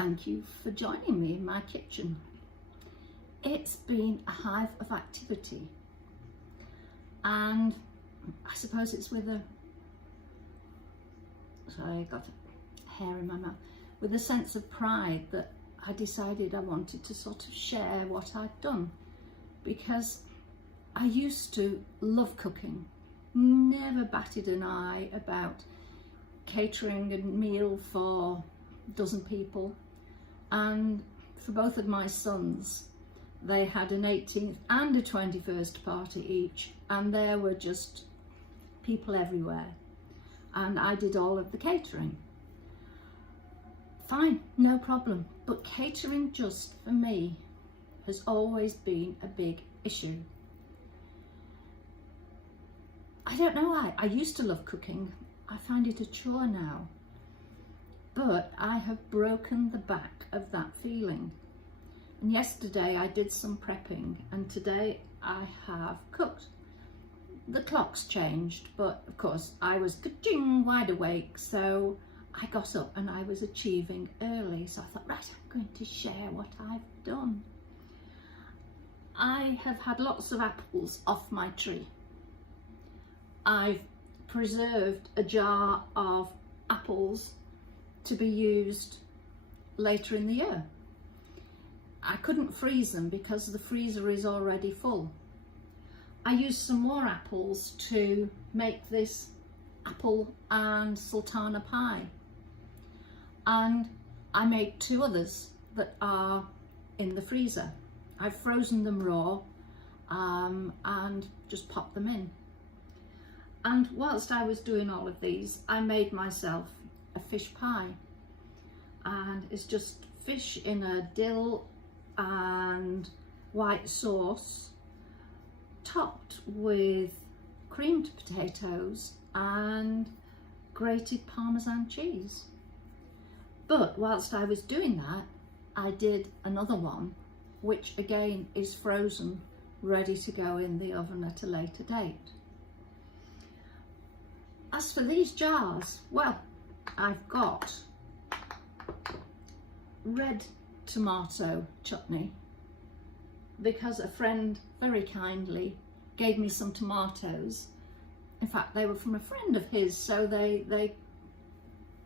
thank you for joining me in my kitchen. It's been a hive of activity, and I suppose it's with a, sorry, I got hair in my mouth, with a sense of pride that I decided I wanted to sort of share what I'd done, because I used to love cooking, never batted an eye about catering a meal for a dozen people. And for both of my sons, they had an 18th and a 21st party each, and there were just people everywhere, and I did all of the catering. Fine, no problem, but catering just for me has always been a big issue. I don't know why. I used to love cooking. I find it a chore now, but I have broken the back of that feeling. And yesterday I did some prepping, and today I have cooked. The clock's changed, but of course I was ka-ching wide awake, so I got up and I was achieving early. So I thought, right, I'm going to share what I've done. I have had lots of apples off my tree. I've preserved a jar of apples to be used later in the year. I couldn't freeze them because the freezer is already full. I used some more apples to make this apple and sultana pie, and I made two others that are in the freezer. I've frozen them raw and just popped them in. And whilst I was doing all of these, I made myself a fish pie, and it's just fish in a dill and white sauce, topped with creamed potatoes and grated Parmesan cheese. But whilst I was doing that, I did another one, which again is frozen, ready to go in the oven at a later date. As for these jars, well, I've got red tomato chutney because a friend very kindly gave me some tomatoes. In fact, they were from a friend of his, so they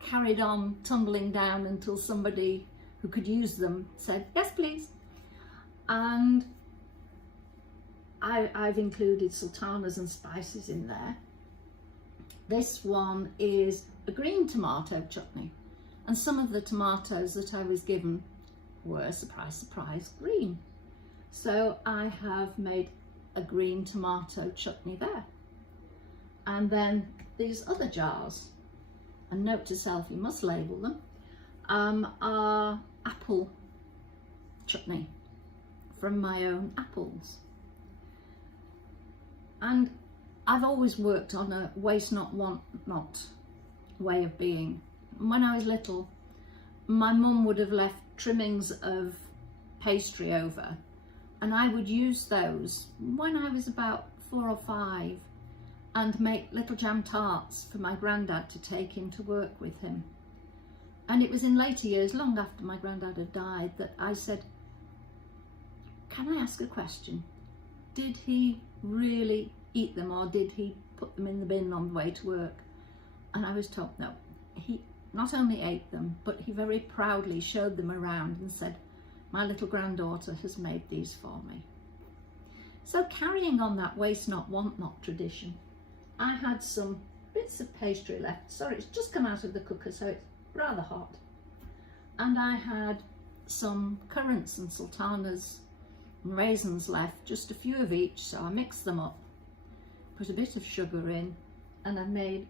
carried on tumbling down until somebody who could use them said, yes, please. And I've included sultanas and spices in there. This one is a green tomato chutney, and some of the tomatoes that I was given were, surprise, surprise, green. So I have made a green tomato chutney there. And then these other jars, and note to self, you must label them, are apple chutney from my own apples. And I've always worked on a waste not, want not way of being. When I was little, my mum would have left trimmings of pastry over, and I would use those when I was about 4 or 5 and make little jam tarts for my granddad to take into work with him. And it was in later years, long after my granddad had died, that I said, can I ask a question? Did he really eat them, or did he put them in the bin on the way to work? And I was told no. He not only ate them, but he very proudly showed them around and said, my little granddaughter has made these for me. So carrying on that waste not, want not tradition, I had some bits of pastry left. Sorry, it's just come out of the cooker, so it's rather hot. And I had some currants and sultanas and raisins left, just a few of each, so I mixed them up, put a bit of sugar in, and I made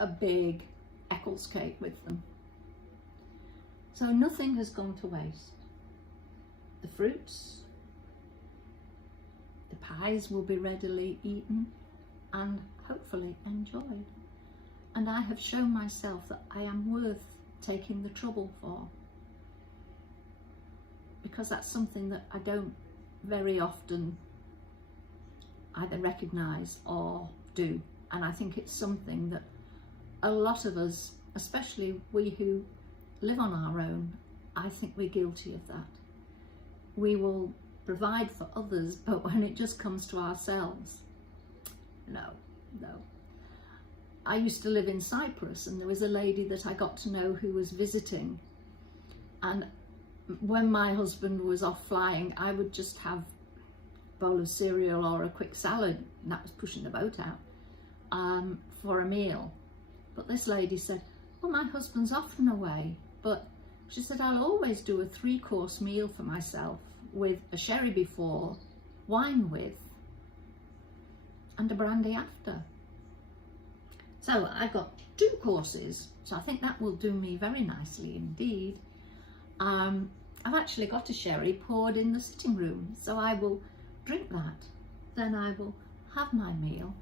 a big Eccles cake with them. So nothing has gone to waste. The fruits, the pies will be readily eaten and hopefully enjoyed. And I have shown myself that I am worth taking the trouble for, because that's something that I don't very often either recognise or do. And I think it's something that a lot of us, especially we who live on our own, I think we're guilty of that. We will provide for others, but when it just comes to ourselves, no. I used to live in Cyprus, and there was a lady that I got to know who was visiting, and when my husband was off flying, I would just have a bowl of cereal or a quick salad, and that was pushing the boat out, for a meal. But this lady said, well, my husband's often away, but she said, I'll always do a 3-course meal for myself with a sherry before, wine with, and a brandy after. So I got 2 courses, so I think that will do me very nicely indeed. I've actually got a sherry poured in the sitting room, so I will drink that, then I will have my meal,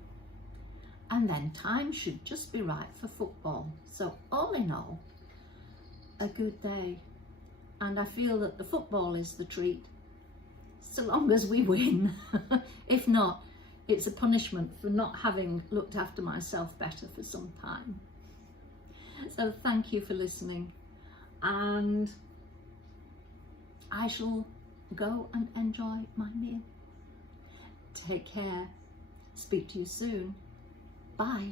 and then time should just be right for football. So all in all, a good day, and I feel that the football is the treat, so long as we win. If not, it's a punishment for not having looked after myself better for some time. So thank you for listening, and I shall go and enjoy my meal. Take care. Speak to you soon. Bye.